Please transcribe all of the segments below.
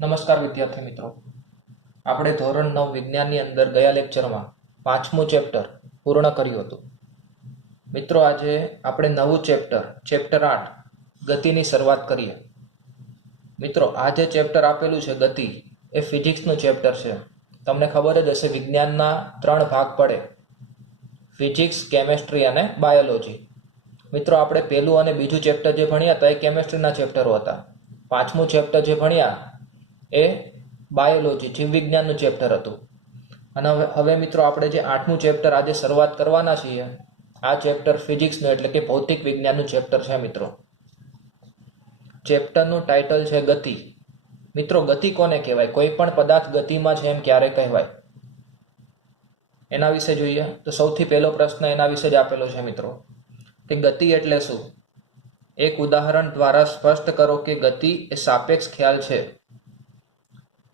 નમસ્કાર વિદ્યાર્થી મિત્રો, આપણે ધોરણ 9 વિજ્ઞાનની અંદર ગયા લેક્ચરમાં પાંચમું ચેપ્ટર પૂર્ણ કર્યું હતું. મિત્રો, આજે આપણે નવું ચેપ્ટર 8 ગતિની શરૂઆત કરીએ. મિત્રો, આ જે ચેપ્ટર આપેલું છે ગતિ, એ ફિઝિક્સનું ચેપ્ટર છે. તમને ખબર જ હશે, વિજ્ઞાનના 3 ભાગ પડે: ફિઝિક્સ, કેમેસ્ટ્રી અને બાયોલોજી. મિત્રો, આપણે પહેલું અને બીજું ચેપ્ટર જે ભણ્યા હતા એ કેમેસ્ટ્રીના ચેપ્ટરો હતા. પાંચમું ચેપ્ટર જે ભણ્યા એ બાયોલોજી, જીવ વિજ્ઞાનનું ચેપ્ટર હતું. અને હવે મિત્રો, આપણે જે 8મું ચેપ્ટર આજે શરૂઆત કરવાના છીએ, આ ચેપ્ટર ફિઝિક્સનું એટલે કે ભૌતિક વિજ્ઞાનનું ચેપ્ટર છે. મિત્રો, ચેપ્ટરનું ટાઇટલ છે ગતિ. મિત્રો, ગતિ કોને કહેવાય? કોઈ પણ પદાર્થ ગતિમાં છે એમ ક્યારે કહેવાય? એના વિશે જોઈએ તો સૌથી પહેલો પ્રશ્ન એના વિશે જ આપેલો છે મિત્રો, કે ગતિ એટલે શું? એક ઉદાહરણ દ્વારા સ્પષ્ટ કરો કે ગતિ એ સાપેક્ષ ખ્યાલ છે.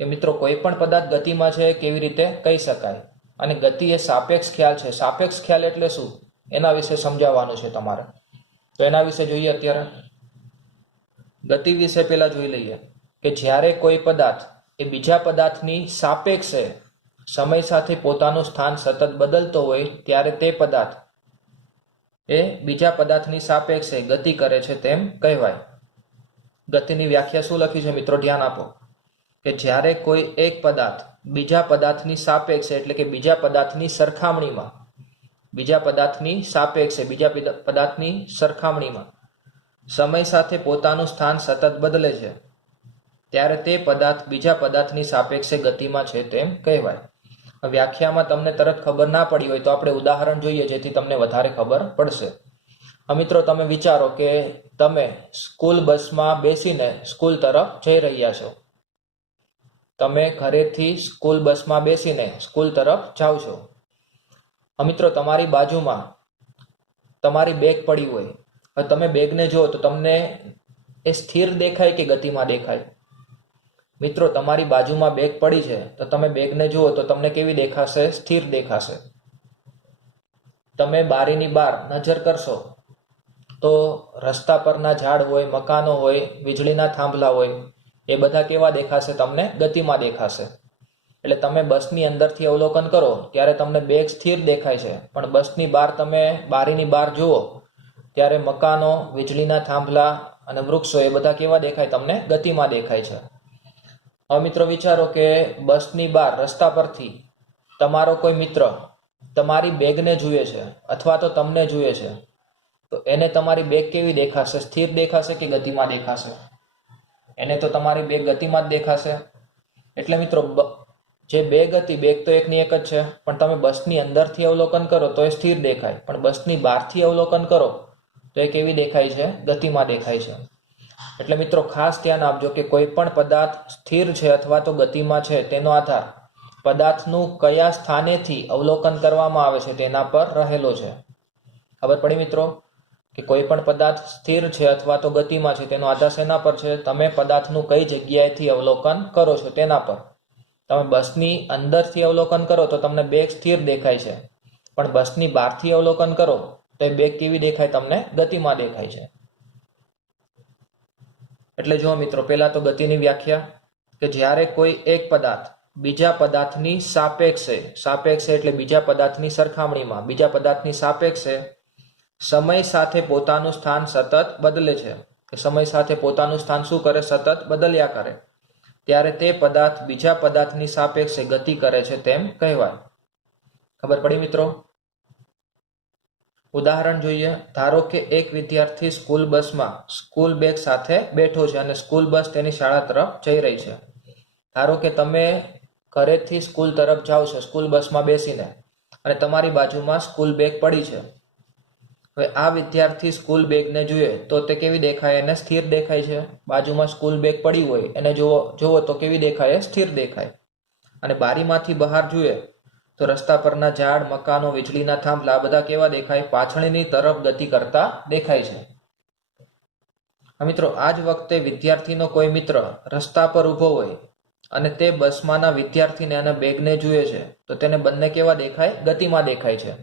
કે મિત્રો, કોઈ પણ પદાર્થ ગતિમાં છે કેવી રીતે કહી શકાય? અને ગતિ એ સાપેક્ષ ખ્યાલ છે. સાપેક્ષ ખ્યાલ એટલે શું, એના વિશે સમજાવવાનું છે તમારે. તો એના વિશે જોઈએ. અત્યારે ગતિ વિશે પહેલા જોઈ લઈએ કે જ્યારે કોઈ પદાર્થ એ બીજા પદાર્થની સાપેક્ષે સમય સાથે પોતાનું સ્થાન સતત બદલતો હોય, ત્યારે તે પદાર્થ એ બીજા પદાર્થની સાપેક્ષે ગતિ કરે છે તેમ કહેવાય. ગતિની વ્યાખ્યા શું લખી છે મિત્રો? ધ્યાન આપો કે જ્યારે કોઈ એક પદાર્થ બીજા પદાર્થની સાપેક્ષે એટલે કે બીજા પદાર્થની સરખામણીમાં, બીજા પદાર્થની સાપેક્ષે બીજા પદાર્થની સરખામણીમાં સમય સાથે પોતાનું સ્થાન સતત બદલે છે, ત્યારે તે પદાર્થ બીજા પદાર્થની સાપેક્ષે ગતિમાં છે તેમ કહેવાય. વ્યાખ્યામાં તમને તરત ખબર ના પડી હોય તો આપણે ઉદાહરણ જોઈએ, જેથી તમને વધારે ખબર પડશે. મિત્રો, તમે વિચારો કે તમે સ્કૂલ બસમાં બેસીને સ્કૂલ તરફ જઈ રહ્યા છો. તમે ઘરેથી સ્કૂલ બસમાં બેસીને સ્કૂલ તરફ જાઓ છો. મિત્રો, તમારી બાજુમાં તમારી બેગ પડી હોય. હવે તમે બેગને જુઓ તો તમને એ સ્થિર દેખાય કે ગતિમાં દેખાય? મિત્રો, તમારી બાજુમાં બેગ પડી છે તો તમે બેગને જુઓ તો તમને કેવી દેખાશે? સ્થિર દેખાશે. તમે બારીની બહાર નજર કરશો તો રસ્તા પરના ઝાડ હોય, મકાનો હોય, વીજળીના થાંભલા હોય, એ બધા કેવા દેખાશે? તમને ગતિમાં દેખાશે. એટલે તમે બસની અંદરથી અવલોકન કરો ત્યારે તમને બેગ સ્થિર દેખાય છે, પણ બસની બહાર તમે બારીની બહાર જુઓ ત્યારે મકાનો, વીજળીના થાંભલા અને વૃક્ષો એ બધા કેવા દેખાય? તમને ગતિમાં દેખાય છે. હવે મિત્રો, વિચારો કે બસની બહાર રસ્તા પરથી તમારો કોઈ મિત્ર તમારી બેગને જુએ છે અથવા તો તમને જુએ છે, તો એને તમારી બેગ કેવી દેખાશે? સ્થિર દેખાશે કે ગતિમાં દેખાશે? એને તો તમારી બેગ ગતિમાં જ દેખાશે. એટલે મિત્રો, જે બેગ હતી, બેગ તો એકની એક જ છે, પણ તમે બસની અંદરથી અવલોકન કરો તો એ સ્થિર દેખાય, પણ બસની બહારથી અવલોકન કરો તો એ કેવી દેખાય છે? ગતિમાં દેખાય છે. એટલે મિત્રો, ખાસ ધ્યાન આપજો કે કોઈ પણ પદાર્થ સ્થિર છે અથવા તો ગતિમાં છે તેનો આધાર પદાર્થનું કયા સ્થાનેથી અવલોકન કરવામાં આવે છે તેના પર રહેલો છે. ખબર પડી મિત્રો? કે કોઈ પણ પદાર્થ સ્થિર છે અથવા તો ગતિમાં છે તેનો આધાર શેના પર છે? તમે પદાર્થનું કઈ જગ્યાએથી અવલોકન કરો છો તેના પર. તમે બસની અંદરથી અવલોકન કરો તો તમને બેગ સ્થિર દેખાય છે, પણ બસની બહારથી અવલોકન કરો તો એ બેગ કેવી દેખાય? તમને ગતિમાં દેખાય છે. એટલે જો મિત્રો, પહેલા તો ગતિની વ્યાખ્યા કે જ્યારે કોઈ એક પદાર્થ બીજા પદાર્થની સાપેક્ષે એટલે બીજા પદાર્થની સરખામણીમાં, બીજા પદાર્થની સાપેક્ષે સમય સાથે પોતાનું સ્થાન સતત બદલે છે, કે સમય સાથે પોતાનું સ્થાન શું કરે? સતત બદલ્યા કરે, ત્યારે તે પદાર્થ બીજા પદાર્થની સાપેક્ષે ગતિ કરે છે તેમ કહેવાય. ખબર પડી મિત્રો? ઉદાહરણ જોઈએ. ધારો કે એક વિદ્યાર્થી સ્કૂલ બસમાં સ્કૂલ બેગ સાથે બેઠો છે અને સ્કૂલ બસ તેની શાળા તરફ જઈ રહી છે. ધારો કે તમે ઘરેથી સ્કૂલ તરફ જાઓ છો સ્કૂલ બસમાં બેસીને, અને તમારી બાજુમાં સ્કૂલ બેગ પડી છે. હવે આ વિદ્યાર્થી સ્કૂલ બેગને જુએ તો તે કેવી દેખાય? એને સ્થિર દેખાય છે. બાજુમાં સ્કૂલ બેગ પડી હોય એને જોવો તો કેવી દેખાય? સ્થિર દેખાય. અને બારીમાંથી બહાર જુએ તો રસ્તા પરના ઝાડ, મકાનો, વીજળીના થાંભલા બધા કેવા દેખાય? પાછળની તરફ ગતિ કરતા દેખાય છે. મિત્રો, આ જ વખતે વિદ્યાર્થીનો કોઈ મિત્ર રસ્તા પર ઊભો હોય અને તે બસમાંના વિદ્યાર્થીને અને બેગને જુએ છે, તો તેને બંને કેવા દેખાય? ગતિમાં દેખાય છે.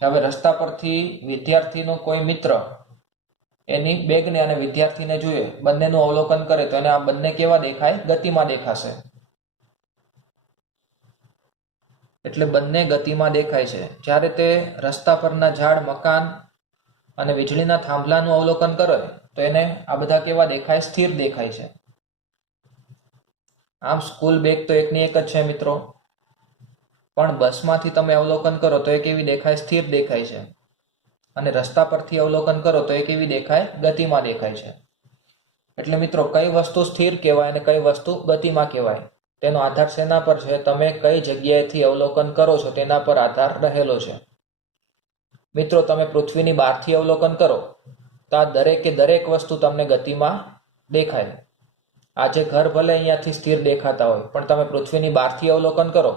હવે રસ્તા પરથી વિદ્યાર્થીનો કોઈ મિત્ર એની બેગને અને વિદ્યાર્થીને જોઈએ, બંનેનું અવલોકન કરે તો એને આ બંને કેવા દેખાય? ગતિમાં દેખાશે. એટલે બંને ગતિમાં દેખાય છે. જ્યારે તે રસ્તા પરના ઝાડ, મકાન અને વીજળીના થાંભલાનું અવલોકન કરે તો એને આ બધા કેવા દેખાય? સ્થિર દેખાય છે. આમ સ્કૂલ બેગ તો એકની એક જ છે મિત્રો, પણ બસમાંથી તમે અવલોકન કરો તો એ કેવી દેખાય? સ્થિર દેખાય છે. અને રસ્તા પરથી અવલોકન કરો તો એ કેવી દેખાય? ગતિમાં દેખાય છે. એટલે મિત્રો કઈ વસ્તુ સ્થિર કહેવાય અને કઈ વસ્તુ ગતિમાં કહેવાય તેનો આધાર શેના પર છે? તમે કઈ જગ્યાએથી અવલોકન કરો છો તેના પર આધાર રહેલો છે. મિત્રો તમે પૃથ્વીની બહારથી અવલોકન કરો તો આ દરેકે દરેક વસ્તુ તમને ગતિમાં દેખાય. આજે ઘર ભલે અહીંયાથી સ્થિર દેખાતા હોય, પણ તમે પૃથ્વીની બહારથી અવલોકન કરો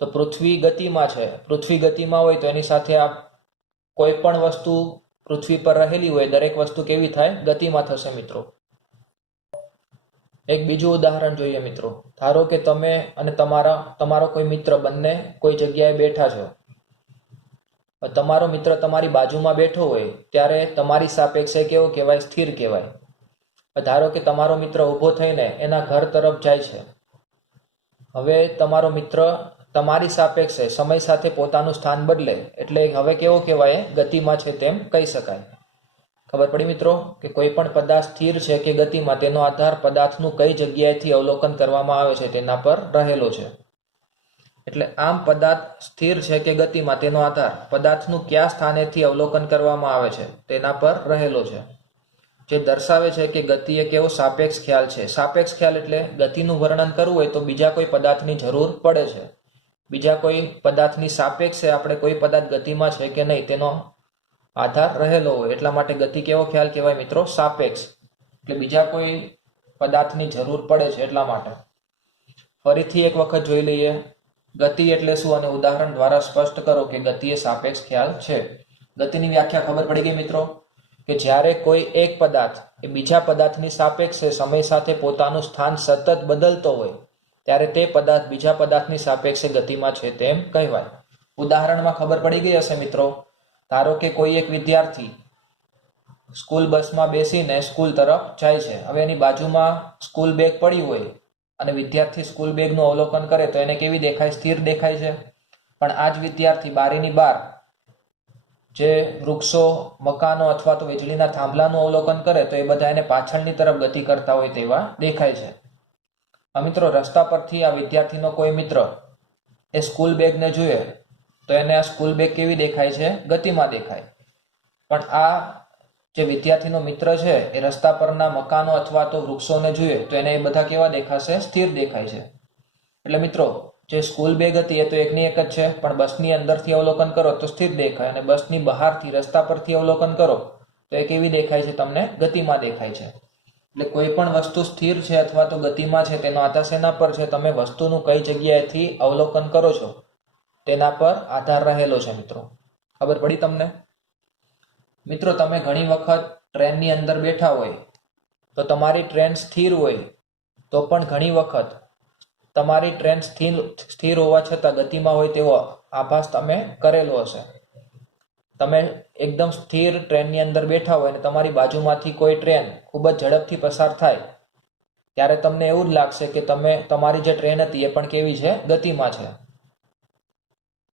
તો પૃથ્વી ગતિમાં છે. પૃથ્વી ગતિમાં હોય તો એની સાથે આ કોઈ પણ વસ્તુ પૃથ્વી પર રહેલી હોય દરેક વસ્તુ કેવી થાય? ગતિમાં થશે મિત્રો. એક બીજું ઉદાહરણ જોઈએ મિત્રો. ધારો કે તમે અને તમારો કોઈ મિત્ર બંને કોઈ જગ્યાએ બેઠા છો. તમારો મિત્ર તમારી બાજુમાં બેઠો હોય ત્યારે તમારી સાપેક્ષે કેવો કહેવાય? સ્થિર કહેવાય. ધારો કે તમારો મિત્ર ઊભો થઈને એના ઘર તરફ જાય છે. હવે તમારો મિત્ર તમારી સાપેક્ષે સમય સાથે પોતાનું સ્થાન બદલે એટલે હવે કેવો કહેવાય? ગતિમાં છે તેમ કહી શકાય. ખબર પડી મિત્રો કે કોઈ પણ પદાર્થ સ્થિર છે કે ગતિમાં તેનો આધાર પદાર્થનું કઈ જગ્યાએથી અવલોકન કરવામાં આવે છે તેના પર રહેલો છે. એટલે આમ પદાર્થ સ્થિર છે કે ગતિમાં તેનો આધાર પદાર્થનું કયા સ્થાનેથી અવલોકન કરવામાં આવે છે તેના પર રહેલો છે. જે દર્શાવે છે કે ગતિ એ કેવો સાપેક્ષ ખ્યાલ છે. સાપેક્ષ ખ્યાલ એટલે ગતિનું વર્ણન કરવું હોય તો બીજા કોઈ પદાર્થની જરૂર પડે છે. બીજા કોઈ પદાર્થની સાપેક્ષે આપણે કોઈ પદાર્થ ગતિમાં છે કે નહીં તેનો આધાર રહેલો હોય. એટલા માટે ગતિ કેવો ખ્યાલ કહેવાય મિત્રો? સાપેક્ષ. એટલે બીજા કોઈ પદાર્થની જરૂર પડે છે એટલા માટે. ફરીથી એક વખત જોઈ લઈએ ગતિ એટલે શું અને ઉદાહરણ દ્વારા સ્પષ્ટ કરો કે ગતિ એ સાપેક્ષ ખ્યાલ છે. ગતિની વ્યાખ્યા ખબર પડી ગઈ મિત્રો કે જ્યારે કોઈ એક પદાર્થ એ બીજા પદાર્થની સાપેક્ષે સમય સાથે પોતાનું સ્થાન સતત બદલતો હોય ત્યારે તે પદાર્થ બીજા પદાર્થની સાપેક્ષે ગતિમાં છે તેમ કહેવાય. ઉદાહરણમાં ખબર પડી ગઈ હશે મિત્રો. ધારો કે કોઈ એક વિદ્યાર્થી સ્કૂલ બસમાં બેસીને સ્કૂલ તરફ જાય છે. હવે એની બાજુમાં સ્કૂલ બેગ પડી હોય અને વિદ્યાર્થી સ્કૂલ બેગનું અવલોકન કરે તો એને કેવી દેખાય? સ્થિર દેખાય છે. પણ આ જ વિદ્યાર્થી બારીની બહાર જે વૃક્ષો, મકાનો અથવા તો વીજળીના થાંભલાનું અવલોકન કરે તો એ બધા એને પાછળની તરફ ગતિ કરતા હોય તેવા દેખાય છે. મિત્રો રસ્તા પરથી આ વિદ્યાર્થીનો કોઈ મિત્ર એ સ્કૂલ બેગને જોઈએ તો એને આ સ્કૂલ બેગ કેવી દેખાય છે? ગતિમાં દેખાય. પણ આ જે વિદ્યાર્થીનો મિત્ર છે એ રસ્તા પરના મકાનો અથવા તો વૃક્ષોને જોઈએ તો એને એ બધા કેવા દેખાશે? સ્થિર દેખાય છે. એટલે મિત્રો જે સ્કૂલ બેગ હતી એ તો એકની એક જ છે, પણ બસની અંદરથી અવલોકન કરો તો સ્થિર દેખાય અને બસની બહારથી રસ્તા પરથી અવલોકન કરો તો એ કેવી દેખાય છે? તમને ગતિમાં દેખાય છે. એટલે કોઈ પણ વસ્તુ સ્થિર છે અથવા તો ગતિમાં છે તેનો આધાર શેના પર છે? તમે વસ્તુનું કઈ જગ્યાએથી અવલોકન કરો છો તેના પર આધાર રહેલો છે મિત્રો. ખબર પડી તમને? મિત્રો તમે ઘણી વખત ટ્રેનની અંદર બેઠા હોય તો તમારી ટ્રેન સ્થિર હોય તો પણ ઘણી વખત તમારી ટ્રેન સ્થિર હોવા છતાં ગતિમાં હોય તેવો આભાસ તમે કરેલો હશે. તમે એકદમ સ્થિર ટ્રેનની અંદર બેઠા હોય અને તમારી બાજુમાંથી કોઈ ટ્રેન ખૂબ જ ઝડપથી પસાર થાય ત્યારે તમને એવું જ લાગશે કે તમારી જે ટ્રેન હતી એ પણ કેવી છે? ગતિમાં છે.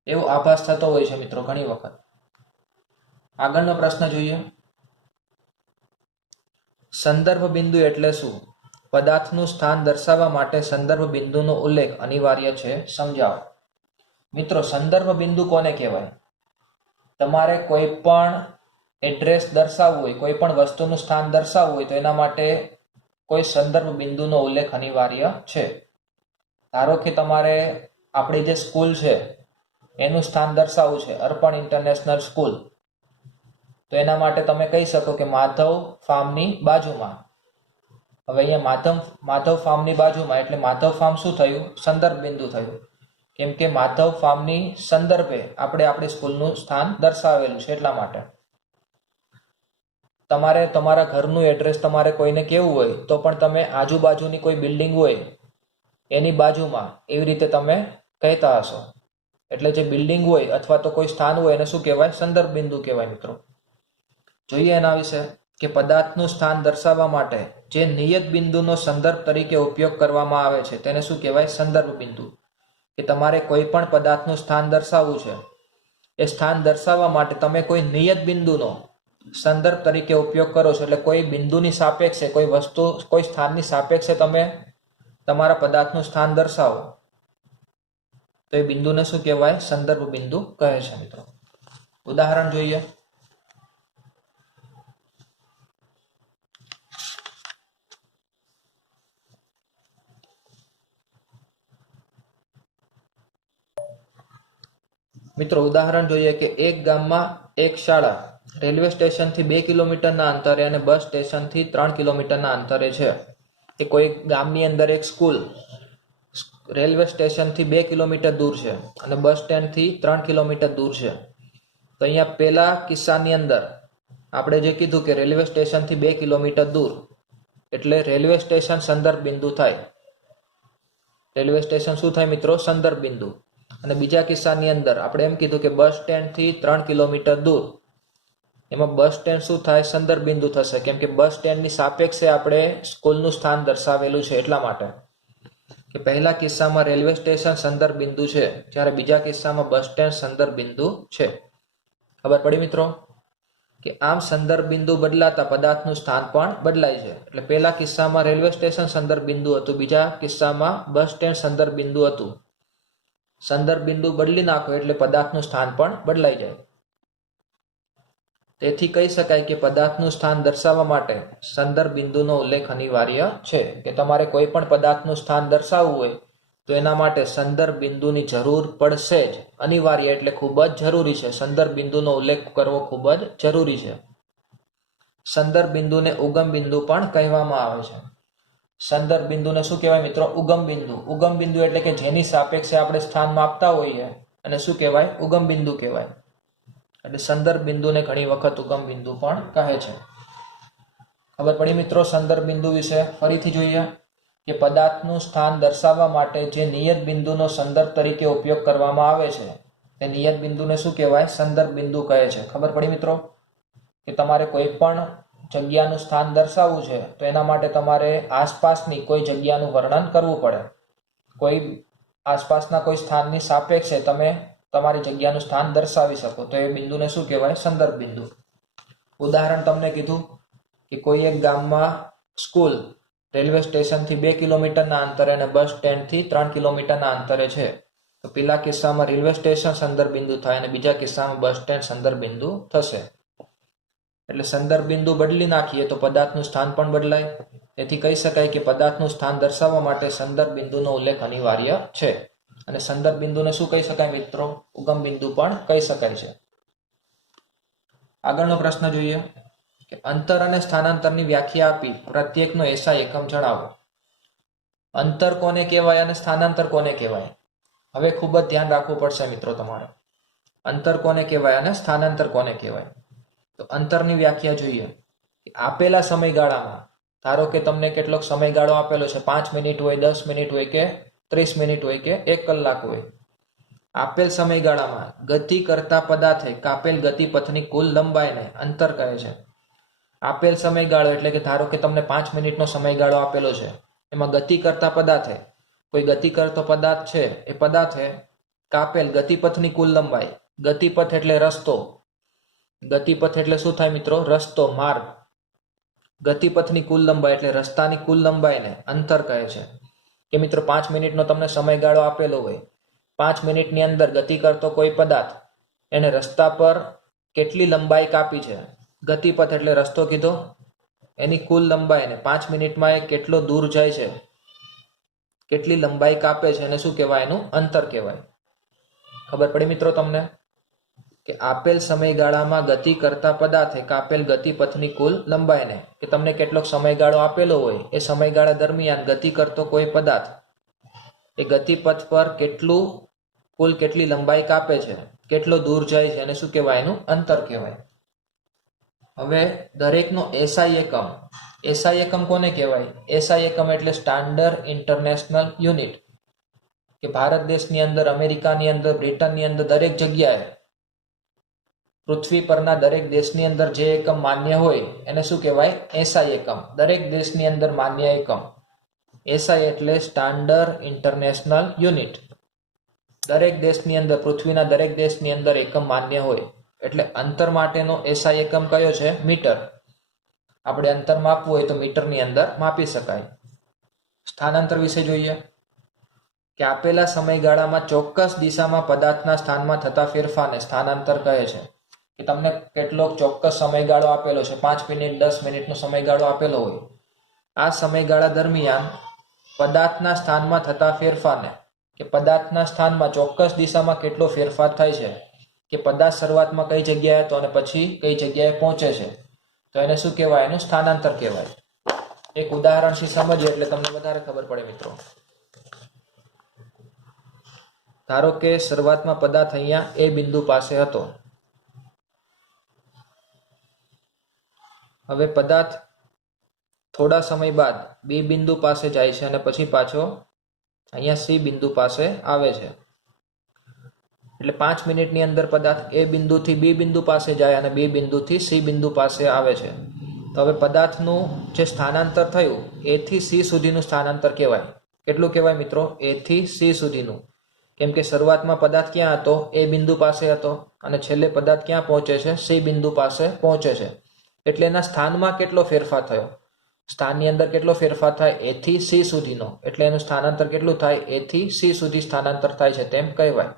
એવો આભાસ થતો હોય છે મિત્રો ઘણી વખત. આગળનો પ્રશ્ન જોઈએ. સંદર્ભ બિંદુ એટલે શું? પદાર્થનું સ્થાન દર્શાવવા માટે સંદર્ભ બિંદુનો ઉલ્લેખ અનિવાર્ય છે, સમજાવો. મિત્રો સંદર્ભ બિંદુ કોને કહેવાય? તમારે કોઈ પણ એડ્રેસ દર્શાવવું હોય, કોઈ પણ વસ્તુનું સ્થાન દર્શાવવું હોય તો એના માટે કોઈ સંદર્ભ બિંદુનો ઉલ્લેખ અનિવાર્ય છે. ધારો કે તમારે આપણી જે સ્કૂલ છે એનું સ્થાન દર્શાવવું છે, અર્પણ ઇન્ટરનેશનલ સ્કૂલ, તો એના માટે તમે કહી શકો કે માધવ ફાર્મની બાજુમાં. હવે અહીંયા માધવ ફાર્મની બાજુમાં એટલે માધવ ફાર્મ શું થયું? સંદર્ભ બિંદુ થયું. કેમ કે માધવ ફાર્મની સંદર્ભે આપણે આપણી સ્કૂલનું સ્થાન દર્શાવેલું છે એટલા માટે. તમારે તમારા ઘરનું એડ્રેસ તમારે કોઈને કહેવું હોય તો પણ તમે આજુબાજુની કોઈ બિલ્ડિંગ હોય એની બાજુમાં એવી રીતે તમે કહેતા હશો. એટલે જે બિલ્ડિંગ હોય અથવા તો કોઈ સ્થાન હોય એને શું કહેવાય? સંદર્ભ બિંદુ કહેવાય મિત્રો. જોઈએ એના વિશે. કે પદાર્થનું સ્થાન દર્શાવવા માટે જે નિયત બિંદુનો સંદર્ભ તરીકે ઉપયોગ કરવામાં આવે છે તેને શું કહેવાય? સંદર્ભ બિંદુ. કે તમારે કોઈ પણ પદાર્થનું સ્થાન દર્શાવવું છે, એ સ્થાન દર્શાવવા માટે તમે કોઈ નિયત બિંદુનો સંદર્ભ તરીકે ઉપયોગ કરો છો, એટલે કોઈ બિંદુની સાપેક્ષે, કોઈ વસ્તુ, કોઈ સ્થાનની સાપેક્ષે તમે તમારા પદાર્થનું સ્થાન દર્શાવો તો એ બિંદુને શું કહેવાય? સંદર્ભ બિંદુ કહે છે મિત્રો. ઉદાહરણ જોઈએ. મિત્રો ઉદાહરણ જોઈએ કે એક ગામમાં એક શાળા રેલવે સ્ટેશનથી 2 કિલોમીટરના અંતરે અને બસ સ્ટેશનથી 3 કિલોમીટરના અંતરે છે. એ કોઈ ગામની અંદર એક સ્કૂલ રેલવે સ્ટેશનથી 2 કિલોમીટર દૂર છે અને બસ સ્ટેન્ડથી 3 કિલોમીટર દૂર છે. તો અહીંયા પહેલા કિસ્સાની અંદર આપણે જે કીધું કે રેલવે સ્ટેશનથી 2 કિલોમીટર દૂર એટલે રેલવે સ્ટેશન સંદર્ભ બિંદુ થાય. રેલવે સ્ટેશન શું થાય મિત્રો? સંદર્ભ બિંદુ. અને બીજા કિસ્સાની અંદર આપણે એમ કીધું કે બસ સ્ટેન્ડથી 3 કિલોમીટર દૂર, એમાં બસ સ્ટેન્ડ શું થાય? સંદર્ભ બિંદુ થશે, કેમ કે બસ સ્ટેન્ડની સાપેક્ષે આપણે સ્કૂલનું સ્થાન દર્શાવેલું છે એટલા માટે. કે પહેલા કિસ્સામાં રેલવે સ્ટેશન સંદર્ભ બિંદુ છે, જ્યારે બીજા કિસ્સામાં બસ સ્ટેન્ડ સંદર્ભ બિંદુ છે. ખબર પડી મિત્રો? કે આમ સંદર્ભ બિંદુ બદલાતા પદાર્થનું સ્થાન પણ બદલાય છે. એટલે પહેલા કિસ્સામાં રેલવે સ્ટેશન સંદર્ભ બિંદુ હતું, બીજા કિસ્સામાં બસ સ્ટેન્ડ સંદર્ભ બિંદુ હતું. સંદર્ભ બિંદુ બદલી નાખો એટલે પદાર્થનું સ્થાન પણ બદલાઈ જાય. તેથી કહી શકાય કે પદાર્થનું સ્થાન દર્શાવવા માટે સંદર્ભ બિંદુનો ઉલ્લેખ અનિવાર્ય છે. કે તમારે કોઈ પણ પદાર્થનું સ્થાન દર્શાવવું હોય તો એના માટે સંદર્ભ બિંદુની જરૂર પડશે જ. અનિવાર્ય એટલે ખૂબ જ જરૂરી છે. સંદર્ભ બિંદુનો ઉલ્લેખ કરવો ખૂબ જ જરૂરી છે. સંદર્ભ બિંદુને ઉગમ બિંદુ પણ કહેવામાં આવે છે. સંદર્ભ બિંદુને શું કહેવાય મિત્રો? ઉગમ બિંદુ. ઉગમ બિંદુ એટલે કે જેની સાપેક્ષે આપણે સ્થાન માપતા હોઈએ અને શું કહેવાય? ઉગમ બિંદુ કહેવાય. એટલે સંદર્ભ બિંદુને ઘણી વખત ઉગમ બિંદુ પણ કહે છે. ખબર પડી મિત્રો સંદર્ભ બિંદુ વિશે? ફરીથી જોઈએ કે પદાર્થનું સ્થાન દર્શાવવા માટે જે નિયત બિંદુનો સંદર્ભ તરીકે ઉપયોગ કરવામાં આવે છે તે નિયત બિંદુને શું કહેવાય? સંદર્ભ બિંદુ કહે છે. ખબર પડી મિત્રો? કે તમારે કોઈ પણ જગ્યાનું સ્થાન દર્શાવવું છે તો એના માટે તમારે આસપાસની કોઈ જગ્યાનું વર્ણન કરવું પડે. કોઈ આસપાસના કોઈ સ્થાનની સાપેક્ષે તમે તમારી જગ્યાનું સ્થાન દર્શાવી શકો તો એ બિંદુને શું કહેવાય? સંદર્ભ બિંદુ. ઉદાહરણ તમને કીધું કે કોઈ એક ગામમાં સ્કૂલ રેલવે સ્ટેશનથી 2 કિલોમીટરના અંતરે અને બસ સ્ટેન્ડથી 3 કિલોમીટરના અંતરે છે. તો પહેલા કિસ્સામાં રેલવે સ્ટેશન સંદર્ભ બિંદુ થાય અને બીજા કિસ્સામાં બસ સ્ટેન્ડ સંદર્ભ બિંદુ થશે. એટલે સંદર્ભ બિંદુ બદલી નાખીએ તો પદાર્થનું સ્થાન પણ બદલાય. તેથી કહી શકાય કે પદાર્થનું સ્થાન દર્શાવવા માટે સંદર્ભ બિંદુનો ઉલ્લેખ અનિવાર્ય છે. અને સંદર્ભ બિંદુને શું કહી શકાય મિત્રો? ઉગમ બિંદુ પણ કહી શકાય છે. આગળનો પ્રશ્ન જોઈએ કે અંતર અને સ્થાનાંતરની વ્યાખ્યા આપી પ્રત્યેકનો એસઆઈ એકમ જણાવો. અંતર કોને કહેવાય અને સ્થાનાંતર કોને કહેવાય? હવે ખૂબ જ ધ્યાન રાખવું પડશે મિત્રો તમારે. અંતર કોને કહેવાય અને સ્થાનાંતર કોને કહેવાય? તો અંતરની વ્યાખ્યા જોઈએ. આપેલા સમયગાળામાં, ધારો કે તમને કેટલોક સમયગાળો આપેલો છે, 5 મિનિટ હોય, 10 મિનિટ હોય કે 30 મિનિટ હોય કે 1 કલાક હોય. આપેલ સમયગાળામાં ગતિ કરતા પદાર્થે કાપેલ ગતિપથની કુલ લંબાઈને અંતર કહે છે. આપેલ સમયગાળો એટલે કે ધારો કે તમને 5 મિનિટનો સમયગાળો આપેલો છે, એમાં ગતિ કરતા પદાર્થે, કોઈ ગતિ કરતો પદાર્થ છે, એ પદાર્થે કાપેલ ગતિપથની કુલ લંબાઈ. ગતિપથ એટલે રસ્તો. ગતિપથ એટલે શું થાય મિત્રો? રસ્તો, માર્ગ. ગતિપથની કુલ લંબાઈ એટલે રસ્તાની કુલ લંબાઈને અંતર કહે છે. કે મિત્રો 5 મિનિટનો તમને સમયગાળો આપેલો હોય, 5 મિનિટની અંદર ગતિ કરતો કોઈ પદાર્થ એને રસ્તા પર કેટલી લંબાઈ કાપી છે? ગતિપથ એટલે રસ્તો કીધો, એની કુલ લંબાઈને 5 મિનિટમાં એ કેટલો દૂર જાય છે, કેટલી લંબાઈ કાપે છે, એને શું કહેવાય? એનું અંતર કહેવાય. ખબર પડી મિત્રો તમને? કે આપેલ સમયગાળામાં ગતિ કરતા પદાર્થે કાપેલ ગતિપથની કુલ લંબાઈને, કે તમને કેટલોક સમયગાળો આપેલો હોય, એ સમયગાળા દરમિયાન ગતિ કરતો કોઈ પદાર્થ એ ગતિપથ પર કેટલી લંબાઈ કાપે છે, કેટલો દૂર જાય છે, એને શું કહેવાય? એનું અંતર કહેવાય. હવે દરેકનો એસઆઈ એકમ. એસઆઈ એકમ કોને કહેવાય? એસઆઈ એકમ એટલે સ્ટાન્ડર્ડ ઇન્ટરનેશનલ યુનિટ. કે ભારત દેશની અંદર, અમેરિકાની અંદર, બ્રિટનની અંદર દરેક જગ્યાએ પૃથ્વી પરના દરેક દેશની અંદર જે એકમ માન્ય હોય એને શું કહેવાય? એસઆઈ એકમ. દરેક દેશની અંદર માન્ય એકમ. એસઆઈ એટલે સ્ટાન્ડર્ડ ઇન્ટરનેશનલ યુનિટ. દરેક દેશની અંદર, પૃથ્વીના દરેક દેશની અંદર એકમ માન્ય હોય એટલે અંતર માટેનો એસઆઈ એકમ કયો છે? મીટર. આપણે અંતર માપવું હોય તો મીટરની અંદર માપી શકાય. સ્થાનાંતર વિશે જોઈએ કે આપેલા સમયગાળામાં ચોક્કસ દિશામાં પદાર્થના સ્થાનમાં થતા ફેરફારને સ્થાનાંતર કહે છે. કે તમને કેટલોક ચોક્કસ સમયગાળો આપેલો છે, 5 મિનિટ 10 મિનિટનો સમયગાળો આપેલો હોય. આ સમયગાળા દરમિયાન પદાર્થના સ્થાનમાં થતા ફેરફારને, કે પદાર્થના સ્થાનમાં ચોક્કસ દિશામાં કેટલો ફેરફાર થાય છે, કે પદાર્થ શરૂઆતમાં કઈ જગ્યાએ હતો અને પછી કઈ જગ્યાએ પહોંચે છે, તો એને શું કહેવાય? એનું સ્થાનાંતર કહેવાય. એક ઉદાહરણથી સમજીએ એટલે તમને વધારે ખબર પડે મિત્રો. ધારો કે શરૂઆતમાં પદાર્થ અહીંયા એ બિંદુ પાસે હતો. હવે પદાર્થ થોડા સમય બાદ બી બિંદુ પાસે જાય છે અને પછી પાછો અહીંયા સી બિંદુ પાસે આવે છે. એટલે 5 મિનિટની અંદર પદાર્થ એ બિંદુથી બી બિંદુ પાસે જાય અને બી બિંદુથી સી બિંદુ પાસે આવે છે. તો હવે પદાર્થનું જે સ્થાનાંતર થયું એ થી સી સુધીનું સ્થાનાંતર કહેવાય. કેટલું કહેવાય મિત્રો? એ થી સી સુધીનું. કેમ કે શરૂઆતમાં પદાર્થ ક્યાં હતો? એ બિંદુ પાસે હતો અને છેલ્લે પદાર્થ ક્યાં પહોંચે છે? સી બિંદુ પાસે પહોંચે છે. એટલે એના સ્થાનમાં કેટલો ફેરફાર થયો? સ્થાનની અંદર કેટલો ફેરફાર થાય? એ થી સી સુધીનો. એટલે એનું સ્થાનાંતર કેટલું થાય? એ થી સી સુધી સ્થાનાંતર થાય છે તેમ કહેવાય.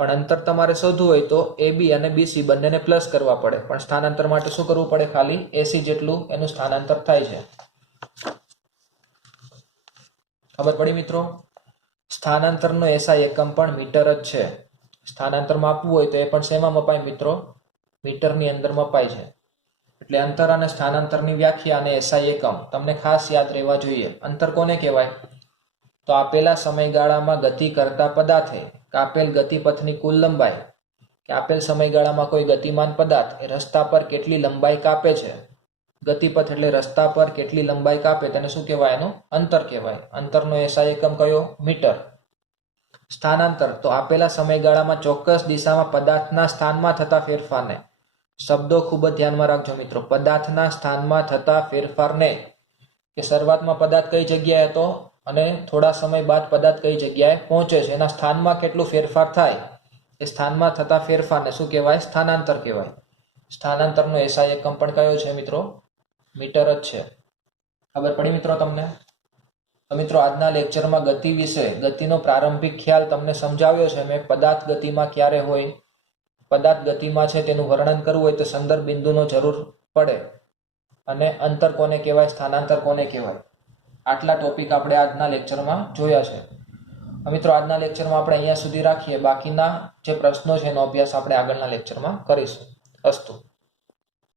પણ અંતર તમારે શોધવું હોય તો એ બી અને બીસી બંનેને પ્લસ કરવા પડે. પણ સ્થાનાંતર માટે શું કરવું પડે? ખાલી એસી જેટલું એનું સ્થાનાંતર થાય છે. ખબર પડી મિત્રો? સ્થાનાંતરનો એસઆઈ એકમ પણ મીટર જ છે. સ્થાનાંતર માપવું હોય તો એ પણ શેમાં મપાય મિત્રો? મીટરની અંદર મપાય છે. એટલે અંતર અને સ્થાનાંતરની વ્યાખ્યા અને એસઆઈ એકમ તમને ખાસ યાદ રહેવા જોઈએ. અંતર કોને કહેવાય? તો આપેલા સમયગાળામાં ગતિ કરતા પદાર્થે કાપેલ ગતિપથની કુલ લંબાઈ, કે આપેલ સમયગાળામાં કોઈ ગતિમાન પદાર્થ એ રસ્તા પર કેટલી લંબાઈ કાપે છે. ગતિપથ એટલે રસ્તા પર કેટલી લંબાઈ કાપે તેને શું કહેવાય? એનું અંતર કહેવાય. અંતરનો એસઆઈ એકમ કયો? મીટર. સ્થાનાંતર તો આપેલા સમયગાળામાં ચોક્કસ દિશામાં પદાર્થના સ્થાનમાં થતા ફેરફારને, શબ્દો ખૂબ જ ધ્યાનમાં રાખજો મિત્રો. પદાર્થના સ્થાનમાં થતા ફેરફારને, કે શરૂઆતમાં પદાર્થ કઈ જગ્યાએ હતો અને થોડા સમય બાદ પદાર્થ કઈ જગ્યાએ પહોંચે છે, એના સ્થાનમાં કેટલું ફેરફાર થાય એ સ્થાનમાં થતા ફેરફારને શું કહેવાય? સ્થાનાંતર કહેવાય. સ્થાનાંતરનો એસઆઈ એકમ પણ કયો છે મિત્રો? મીટર જ છે. ખબર પડી મિત્રો તમને? તો મિત્રો આજના લેક્ચરમાં ગતિ વિશે, ગતિનો પ્રારંભિક ખ્યાલ તમને સમજાવ્યો છે મેં. પદાર્થ ગતિમાં ક્યારે હોય, પદાર્થ ગતિમાં છે તેનું વર્ણન કરવું હોય તો સંદર્ભ બિંદુનો જરૂર પડે. અને અંતર કોને કહેવાય? સ્થાનાંતર કોને કહેવાય? આટલા ટોપિક આપણે આજના લેક્ચરમાં જોયા છે. મિત્રો આજના લેક્ચરમાં આપણે અહીંયા સુધી રાખીએ. બાકીના જે પ્રશ્નો છે એનો અભ્યાસ આપણે આગળના લેક્ચરમાં કરીશું. અસ્તુ.